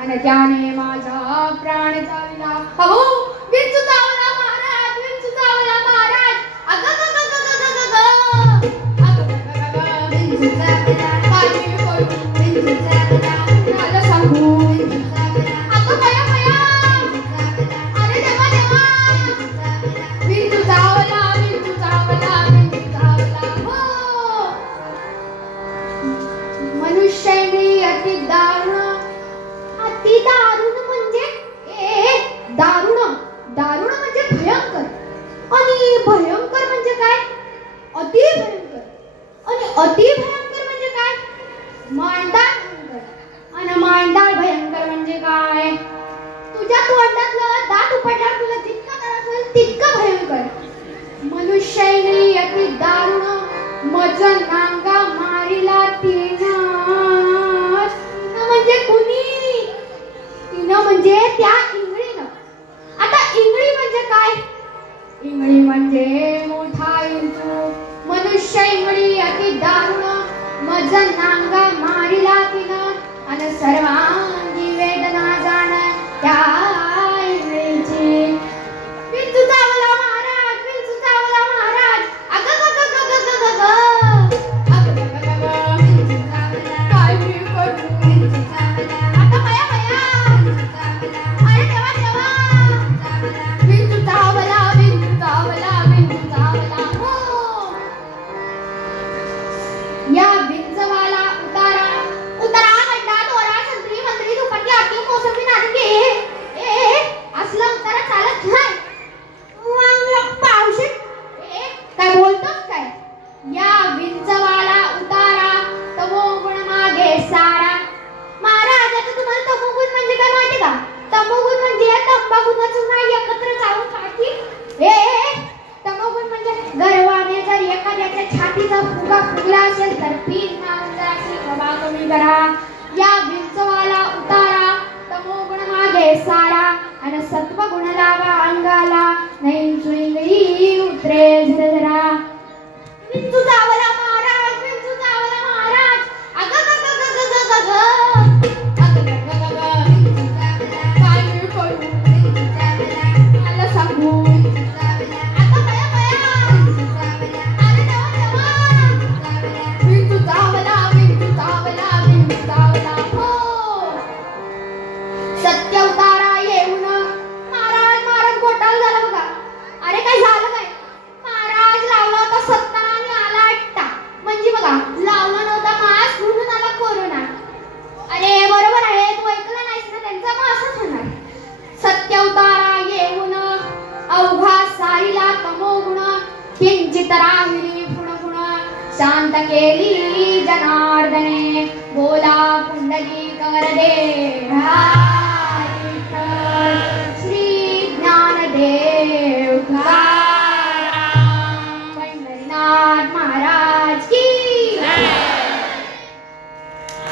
आणि त्याने माझा प्राण चालला. अहो विंचू चावला महाराज, विंचू चावला महाराज. अग ग ग ग ग ग ग अग ग ग ग विंचू चावला. काय करू विंचू चावला. मला सांगू विंचू चावला. अग बया बया. अरे देवा देवा. विंचू चावला, विंचू चावला, विंचू चावला. हो मनुष्याने अति दारुण म्हणजे दारुण दारुण म्हणजे भयंकर आणि भयंकर म्हणजे काय अति भयंकर आणि अति भयंकर म्हणजे काय मांडाळ भयंकर आणि मांडाळ भयंकर म्हणजे काय तुझ्या तोंडातलं दात उपटल्यावर तुला जितका त्रास होईल तितका भयंकर. मनुष्याने अति दारुण मज नांगा मारिला तिनं म्हणजे कुणी म्हणजे त्या इंगळीनं. आता इंगळी म्हणजे काय इंगळी म्हणजे मोठा विंचू. मनुष्य इंगळी अति दारुण मज नांगा मारिला तिनं आणि सर्वांगी वेदना जाण त्या इंगळीची. विंचू चावला महाराज, विंचू चावला महाराज. अग ग ग ग ग ग ग अग ग ग ग ग विंचू चावला. काय मी करू विंचू चावला. आता बया बया. अरे देवा देवा. विंचू चावला, विंचू चावला, विंचू चावला. हो या विंचवाला उतारा उतारा गड्डा दोरा संत्री मंत्री दुपट्टी आटी मोसंबी नारंगी असला उतारा चालत नाही. पावशी काय बोलतोस काय. या विंचवाला उतारा तमोगुण मागे सारा. महाराज आता तुम्हाला तमोगुण म्हणजे काय माहिती का. तमोगुण म्हणजे तंबाखूचं नाही एकत्र चावून काठी. तमोगुण म्हणजे गर्वाने जर एखाद्याच्या छातीचा फुगा फुगला असेल तर पीठ मारून जराशी हवा कमी करा. या विंचवाला उतारा तमोगुण मागे सारा आणि सत्वगुण लावा अंगाला नाही चुईंगळी उतरे झरझरा. विंचू चावला महाराज, विंचू चावला महाराज. अग ग ग ग ग ग ग अग ग ग ग ग विंचू चावला. काय मी करू विंचू चावला. मला सांगू विंचू चावला. आता बया बया. विंचू चावला. अरे देवा देवा. विंचू चावला, विंचू चावला, विंचू चावला. हो सत्य उतारा येऊन महाराज महाराज घोटाळा झाला बघा. अरे काय झालं काय महाराज लावला होता सत्ता आणि आला अट्टा. म्हणजे बघा लावला नव्हता मास्क म्हणून आला कोरोना. अरे बरोबर आहे तू ऐकलं नाहीस ना त्यांचा मग असंच होणार. सत्य उतारा येऊन अवघा सारीला तमोगुण किंचित राहिली पुण शांत केली जनार्दने बोला पुंडलिक वरदे.